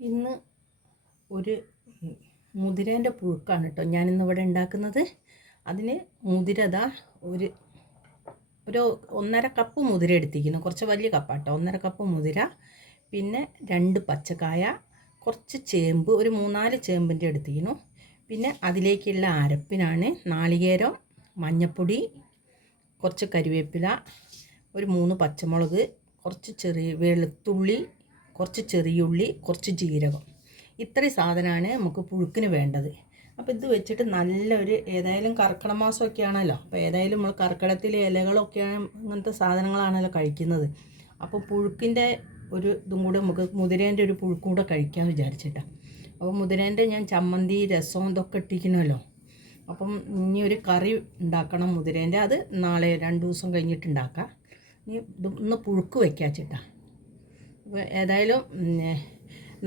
ഇന്ന് ഒരു മുതിരേന്റെ പുഴുക്കാണ് കേട്ടോ. ഞാനിന്നിവിടെ ഉണ്ടാക്കുന്നത്. അതിന് മുതിരത ഒരു ഒരു ഒന്നര കപ്പ് മുതിര എടുത്തിരിക്കുന്നു. കുറച്ച് വലിയ കപ്പാട്ടോ ഒന്നര കപ്പ് മുതിര പിന്നെ രണ്ട് പച്ചക്കായ കുറച്ച് ചേമ്പ് ഒരു മൂന്നാൽ ചേമ്പിന്റെ എടുത്തിരിക്കുന്നു. പിന്നെ അതിലേക്കുള്ള അരപ്പിനാണ് നാളികേരം മഞ്ഞപ്പൊടി കുറച്ച് കരിവേപ്പില ഒരു മൂന്ന് പച്ചമുളക് കുറച്ച് ചെറിയ വെളുത്തുള്ളി കുറച്ച് ചെറിയുള്ളി കുറച്ച് ജീരകം. ഇത്രയും സാധനമാണ് നമുക്ക് പുഴുക്കിന് വേണ്ടത്. അപ്പോൾ ഇത് വെച്ചിട്ട് നല്ലൊരു ഏതായാലും കർക്കിട മാസമൊക്കെ ആണല്ലോ അപ്പോൾ ഏതായാലും നമ്മൾ കർക്കിടത്തിലെ ഇലകളൊക്കെയാണ് അങ്ങനത്തെ സാധനങ്ങളാണല്ലോ കഴിക്കുന്നത്. അപ്പോൾ പുഴുക്കിന്റെ ഒരു ഇതും കൂടെ നമുക്ക് മുതിരേന്റെ ഒരു പുഴുക്കും കൂടെ കഴിക്കാമെന്ന് വിചാരിച്ചിട്ടാണ് അപ്പോൾ മുതിരേന്റെ ഞാൻ ചമ്മന്തി രസം ഇതൊക്കെ ഇട്ടിരിക്കണമല്ലോ അപ്പം ഇനി ഒരു കറി ഉണ്ടാക്കണം മുതിരേന്റെ. അത് നാളെ രണ്ട് ദിവസം കഴിഞ്ഞിട്ട് ഉണ്ടാക്കാം. ഇനി ഒന്ന് പുഴുക്ക് വയ്ക്കുക ചേട്ടാ അപ്പോൾ ഏതായാലും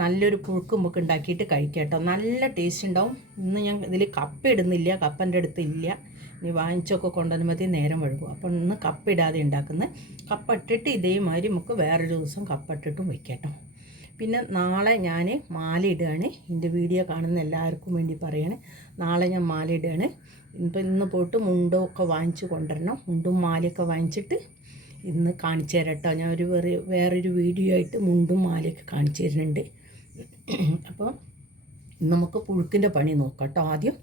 നല്ലൊരു പുഴുക്ക് മുക്ക് ഉണ്ടാക്കിയിട്ട് കഴിക്കാം കേട്ടോ. നല്ല ടേസ്റ്റ് ഉണ്ടാവും. ഇന്ന് ഞാൻ ഇതിൽ കപ്പ ഇടുന്നില്ല. കപ്പന്റെ അടുത്ത് ഇല്ല. ഇനി വാങ്ങിച്ചൊക്കെ കൊണ്ടുവരുമ്പോഴത്തേ നേരം വഴുകും അപ്പോൾ ഇന്ന് കപ്പ ഇടാതെ ഉണ്ടാക്കുന്നത് കപ്പ ഇട്ടിട്ട് ഇതേമാതിരി നമുക്ക് വേറൊരു ദിവസം കപ്പ ഇട്ടിട്ടും വെക്കാം പിന്നെ നാളെ ഞാൻ മാല ഇടുകയാണ്. എന്റെ വീഡിയോ കാണുന്ന എല്ലാവർക്കും വേണ്ടി പറയാണ്. നാളെ ഞാൻ മാല ഇടുകയാണ്. ഇപ്പം ഇന്ന് പോയിട്ട് മുണ്ടൊക്കെ വാങ്ങിച്ച് കൊണ്ടുവരണം. മുണ്ടും മാലയൊക്കെ വാങ്ങിച്ചിട്ട് ഇന്ന് കാണിച്ചു തരാം കേട്ടോ. ഞാൻ ഒരു വേറെ വേറൊരു വീഡിയോ ആയിട്ട് മുണ്ടും മാലയൊക്കെ കാണിച്ചു തരുന്നുണ്ട്. അപ്പോൾ നമുക്ക് പുഴുക്കിന്റെ പണി നോക്കാം കേട്ടോ ആദ്യം.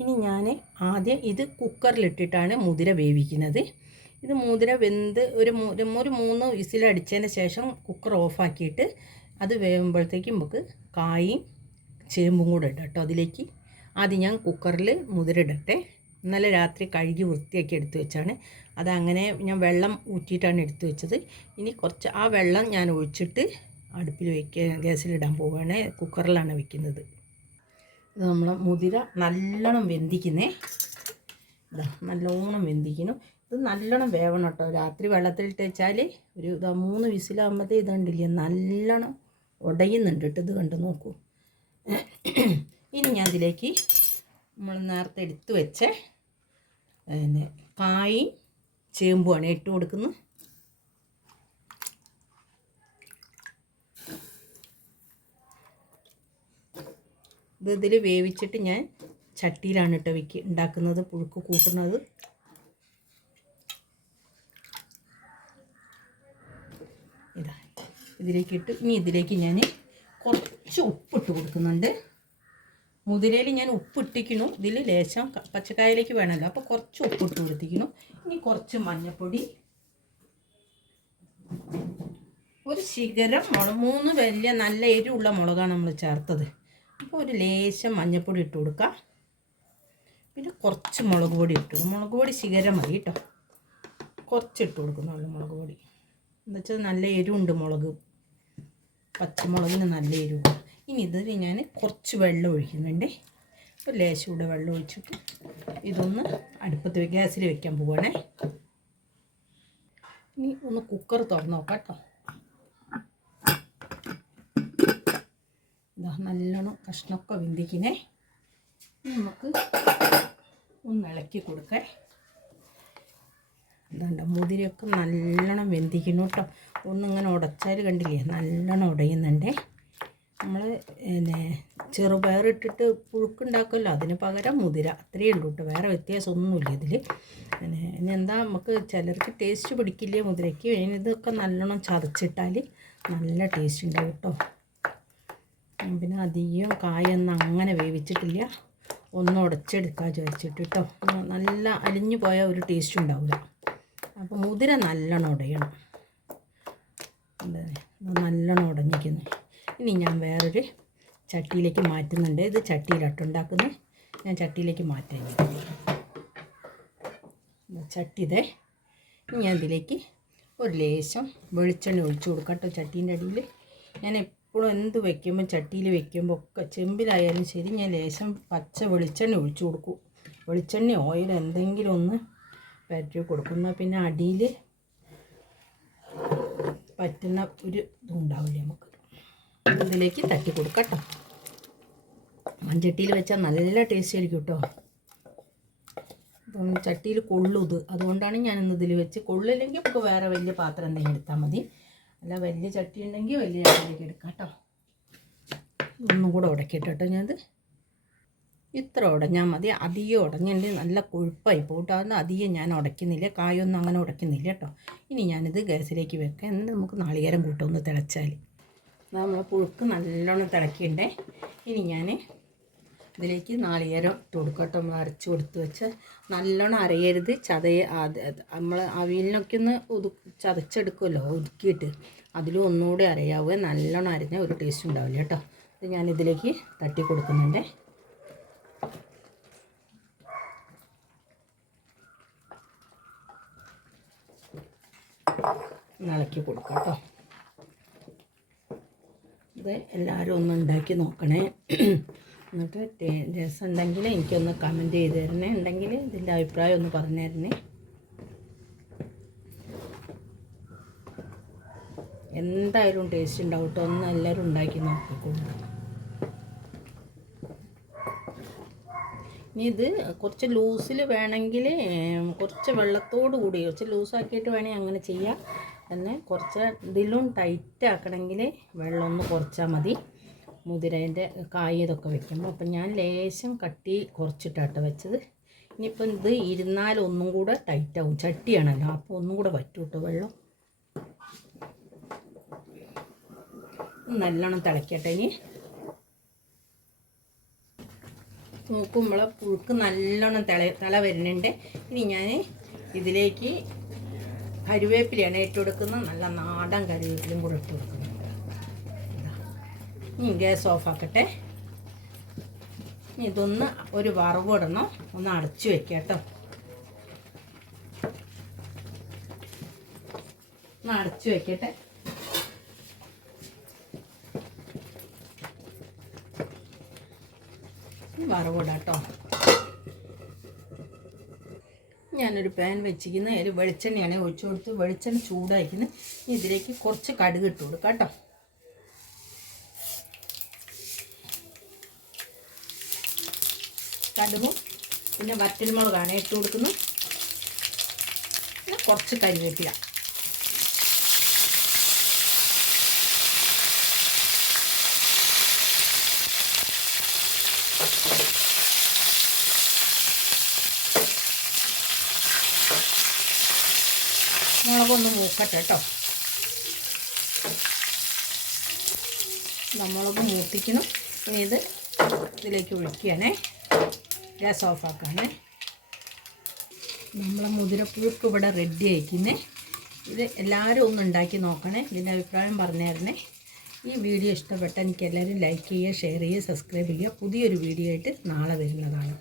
ഇനി ഞാൻ ആദ്യം ഇത് കുക്കറിലിട്ടിട്ടാണ് മുതിര വേവിക്കുന്നത്. ഇത് മുതിര വെന്ത് ഒരു ഒരു മൂന്ന് വിസിലടിച്ചതിന് ശേഷം കുക്കർ ഓഫാക്കിയിട്ട് അത് വേവുമ്പോഴത്തേക്കും നമുക്ക് കായും ചേമ്പും കൂടെ ഇടാം കേട്ടോ അതിലേക്ക്. ആദ്യം ഞാൻ കുക്കറിൽ മുതിരിടട്ടെ ഇന്നലെ രാത്രി കഴുകി വൃത്തിയാക്കി എടുത്തു വെച്ചാണ്. അതങ്ങനെ ഞാൻ വെള്ളം ഊറ്റിയിട്ടാണ് എടുത്തു വെച്ചത്. ഇനി കുറച്ച് ആ വെള്ളം ഞാൻ ഒഴിച്ചിട്ട് അടുപ്പിൽ വയ്ക്കുക ഗ്യാസിലിടാൻ പോവുകയാണ് കുക്കറിലാണ് വെക്കുന്നത്. ഇത് നമ്മൾ മുതിര നല്ലോണം വെന്തിക്കുന്നേ. ഇതാ നല്ലോണം വെന്തിക്കുന്നു. ഇത് നല്ലോണം വേവണം കേട്ടോ. രാത്രി വെള്ളത്തിലിട്ട് വെച്ചാൽ ഒരു ഇതാ മൂന്ന് വിസിലാകുമ്പോഴത്തേ ഇത് കണ്ടില്ലേ നല്ലോണം ഉടയുന്നുണ്ട് ഇത് കണ്ട് നോക്കൂ. ഇനി ഞാൻ ഇതിലേക്ക് നമ്മൾ നേരത്തെ എടുത്തു വെച്ച പിന്നെ കായും ചേമ്പുമാണ് ഇട്ട് കൊടുക്കുന്നത് ഇത് ഇതിൽ വേവിച്ചിട്ട് ഞാൻ ചട്ടിയിലാണ് കേട്ടോ വെക്ക് ഉണ്ടാക്കുന്നത് പുഴുക്ക് കൂട്ടുന്നത്. ഇതാ ഇതിലേക്ക് ഇട്ട് ഇനി ഇതിലേക്ക് ഞാൻ കുറച്ച് ഉപ്പിട്ട് കൊടുക്കുന്നുണ്ട്. മുതിരയിൽ ഞാൻ ഉപ്പിട്ടിക്കണു ഇതിൽ ലേശം പച്ചക്കായലേക്ക് വേണമല്ലോ. അപ്പോൾ കുറച്ച് ഉപ്പിട്ട് കൊടുത്തിക്കണു ഇനി കുറച്ച് മഞ്ഞൾപ്പൊടി. ഒരു ശിഖരം മുളക് മൂന്ന് വലിയ നല്ല എരിവുള്ള മുളകാണ് നമ്മൾ ചേർത്തത്. അപ്പോൾ ഒരു ലേശം മഞ്ഞൾപ്പൊടി ഇട്ട് കൊടുക്കാം. പിന്നെ കുറച്ച് മുളക് പൊടി ഇട്ടു മുളക് പൊടി ശിഖരം മതി കേട്ടോ. കുറച്ച് ഇട്ട് കൊടുക്കുന്നുള്ളൂ മുളക് പൊടി. എന്താ വെച്ചാൽ നല്ല എരിവുണ്ട് മുളക്. പച്ചമുളകിന് നല്ല എരിവ് ഇനി ഇതിൽ ഞാൻ കുറച്ച് വെള്ളം ഒഴിക്കുന്നുണ്ട്. അപ്പോൾ ലേശം കൂടെ വെള്ളം ഒഴിച്ചിട്ട് ഇതൊന്ന് അടുപ്പത്ത് ഗ്യാസിൽ വെക്കാൻ പോവാണേ. ഇനി ഒന്ന് കുക്കർ തുറന്ന് നോക്കാം കേട്ടോ നല്ലോണം കഷ്ണമൊക്കെ വിന്തിക്കണേ നമുക്ക് ഒന്ന് ഇളക്കി കൊടുക്കേ. അതുകൊണ്ട് മുതിരയൊക്കെ നല്ലോണം വെന്തിക്കുന്നു കേട്ടോ ഒന്നിങ്ങനെ ഉടച്ചാൽ കണ്ടില്ലേ നല്ലോണം ഉടയുന്നുണ്ടേ. നമ്മൾ പിന്നെ ചെറുപയറിട്ടിട്ട് പുഴുക്കുണ്ടാക്കുമല്ലോ. അതിന് പകരം മുതിര. അത്രയേ ഉള്ളൂ കേട്ടോ. വേറെ വ്യത്യാസമൊന്നുമില്ല ഇതിൽ പിന്നെ ഇനി എന്താ നമുക്ക് ചിലർക്ക് ടേസ്റ്റ് പിടിക്കില്ലേ മുതിരയ്ക്ക്. ഇതൊക്കെ നല്ലോണം ചതച്ചിട്ടാൽ നല്ല ടേസ്റ്റ് ഉണ്ടാവും കേട്ടോ. പിന്നെ അധികം കായൊന്നും അങ്ങനെ വേവിച്ചിട്ടില്ല. ഒന്ന് ഉടച്ചെടുക്കാൻ വിചാരിച്ചിട്ട് കേട്ടോ. നല്ല അലിഞ്ഞു പോയ ഒരു ടേസ്റ്റ് ഉണ്ടാവില്ല അപ്പോൾ മുതിര നല്ലോണം ഉടയണം. നല്ലോണം ഉടഞ്ഞിരിക്കുന്നു. ഇനി ഞാൻ വേറൊരു ചട്ടിയിലേക്ക് മാറ്റുന്നുണ്ട്. ഇത് ചട്ടിയിലാട്ടോ ഞാൻ ചട്ടിയിലേക്ക് മാറ്റാൻ ചട്ടി ഇതേ. ഇനി ഞാൻ ഇതിലേക്ക് ഒരു ലേശം വെളിച്ചെണ്ണ ഒഴിച്ചു കൊടുക്കാം കേട്ടോ ചട്ടീന്റെ അടിയിൽ. ഞാൻ എപ്പോഴും എന്ത് വെക്കുമ്പോൾ ചട്ടിയിൽ വെക്കുമ്പോൾ ഒക്കെ ചെമ്പിലായാലും ശരി ഞാൻ ലേശം പച്ച വെളിച്ചെണ്ണ ഒഴിച്ചു കൊടുക്കും. വെളിച്ചെണ്ണ ഓയിൽ എന്തെങ്കിലും ഒന്ന് പറ്റി കൊടുക്കുന്ന പിന്നെ അടിയിൽ പറ്റുന്ന ഒരു ഇതുണ്ടാവില്ലേ നമുക്ക്. ഇതിലേക്ക് തട്ടി കൊടുക്കട്ടോ കേട്ടോ. മൺചട്ടിയിൽ വെച്ചാൽ നല്ല ടേസ്റ്റ് ആയിരിക്കും കേട്ടോ. അപ്പം ചട്ടിയിൽ കൊള്ളുത് അതുകൊണ്ടാണ് ഞാനിന്ന് ഇതിൽ വെച്ച് കൊള്ളില്ലെങ്കിൽ നമുക്ക് വേറെ വലിയ പാത്രം എന്തെങ്കിലും എടുത്താൽ മതി. അല്ല വലിയ ചട്ടി ഉണ്ടെങ്കിൽ വലിയ ചട്ടിയിലേക്ക് എടുക്കാം കേട്ടോ. ഒന്നും കൂടെ ഉടക്കിയിട്ട് ഞാനത്. ഇത്ര ഉടഞ്ഞാൽ മതി. അധികം ഉടഞ്ഞിട്ട് നല്ല കൊഴുപ്പായി പോട്ടോ. അതൊന്നും അധികം ഞാൻ ഉടയ്ക്കുന്നില്ല. കായൊന്നും അങ്ങനെ ഉടയ്ക്കുന്നില്ല കേട്ടോ. ഇനി ഞാനിത് ഗ്യാസിലേക്ക് വെക്കാം. എന്നിട്ട് നമുക്ക് നാളികേരം കൂട്ടൊന്ന് തിളച്ചാൽ നമ്മളെ പുഴുക്ക് നല്ലോണം തിളക്കിണ്ടേ ഇനി ഞാൻ ഇതിലേക്ക് നാളികേരം ഇട്ട് കൊടുക്കും കേട്ടോ നമ്മൾ അരച്ച് കൊടുത്ത് വെച്ച് നല്ലോണം അരയരുത്. ചതയ നമ്മൾ അവിയലിനൊക്കെ ഒന്ന് ഒതു ചതച്ചെടുക്കുമല്ലോ ഒതുക്കിയിട്ട് അതിലും ഒന്നുകൂടി അരയാവുക നല്ലോണം അരഞ്ഞാൽ ഒരു ടേസ്റ്റ് ഉണ്ടാവില്ല കേട്ടോ. ഇത് ഞാനിതിലേക്ക് തട്ടി കൊടുക്കുന്നുണ്ടേ. ഇളക്കി കൊടുക്കാം കേട്ടോ. ഇത് എല്ലാവരും ഒന്ന് ഉണ്ടാക്കി നോക്കണേ. എന്നിട്ട് ടേ- രസം ഉണ്ടെങ്കിൽ എനിക്കൊന്ന് കമന്റ് ചെയ്ത് തരണേ. ഉണ്ടെങ്കിൽ ഇതിന്റെ അഭിപ്രായം ഒന്ന് പറഞ്ഞു തരണേ. എന്തായാലും ടേസ്റ്റ് ഉണ്ടാവും ഒന്ന് എല്ലാവരും ഉണ്ടാക്കി നോക്കിക്കോളൂ ഇനി ഇത് കുറച്ച് ലൂസിൽ വേണമെങ്കിൽ കുറച്ച് വെള്ളത്തോട് കൂടി കുറച്ച് ലൂസാക്കിയിട്ട് വേണമെങ്കിൽ അങ്ങനെ ചെയ്യാം. തന്നെ കുറച്ച് ഇതിലും ടൈറ്റ് ആക്കണമെങ്കിൽ വെള്ളം ഒന്ന് കുറച്ചാൽ മതി. മുതിരേന്റെ കായ ഇതൊക്കെ വെക്കുമ്പോൾ. അപ്പം ഞാൻ ലേശം കട്ടി കുറച്ചിട്ടാട്ടോ വെച്ചത്. ഇനിയിപ്പം ഇത് ഇരുന്നാൽ ഒന്നും കൂടെ ടൈറ്റാവും ചട്ടിയാണല്ലോ. അപ്പോൾ ഒന്നും കൂടെ പറ്റും കേട്ടോ വെള്ളം? നല്ലോണം തിളയ്ക്കട്ടെ ഇനി. നോക്കുമ്പോൾ പുഴുക്ക് നല്ലോണം തിള തല വരുന്നുണ്ട്. ഇനി ഞാൻ ഇതിലേക്ക് കരുവേപ്പിലയാണ് ഇട്ട് കൊടുക്കുന്നത് നല്ല നാടൻ കരുവേപ്പിലും കൂടെ ഇട്ട് കൊടുക്കുന്നുണ്ട്. ഇനി ഗ്യാസ് ഓഫാക്കട്ടെ ഇനി ഇതൊന്ന് ഒരു വറവ് ഇടണം ഒന്ന് അടച്ചു വെക്കാം കേട്ടോ. ഒന്ന് അടച്ചു വെക്കട്ടെ. വറവിടാം കേട്ടോ. ഞാനൊരു പാൻ വെച്ചിരിക്കുന്നത് അതിൽ വെളിച്ചെണ്ണയാണ് ഒഴിച്ചു കൊടുത്ത് വെളിച്ചെണ്ണ ചൂടായിരിക്കുന്നത് ഇതിലേക്ക് കുറച്ച് കടുക് ഇട്ട് കൊടുക്കാം കേട്ടോ. കടുകും പിന്നെ വറ്റൽമുളകാണ് ഇട്ട് കൊടുക്കുന്നത് പിന്നെ കുറച്ച് കരിവേപ്പില. മുളകൊന്ന് മൂക്കട്ടെ കേട്ടോ മുളക് മൂപ്പിക്കണം ഇനി ഇത് ഇതിലേക്ക് ഒഴിക്കുകയാണേ. ഗ്യാസ് ഓഫാക്കാണേ നമ്മളെ മുതിരപ്പൂക്ക് ഇവിടെ റെഡി ആയിക്കുന്നേ. ഇത് എല്ലാവരും ഒന്ന് ഉണ്ടാക്കി നോക്കണേ. ഇതിന്റെ അഭിപ്രായം പറഞ്ഞു ഈ വീഡിയോ ഇഷ്ടപ്പെട്ട എനിക്ക് എല്ലാവരും ലൈക്ക് ചെയ്യുക ഷെയർ ചെയ്യുക സബ്സ്ക്രൈബ് ചെയ്യുക. പുതിയൊരു വീഡിയോ ആയിട്ട് നാളെ വരുന്നതാണ്.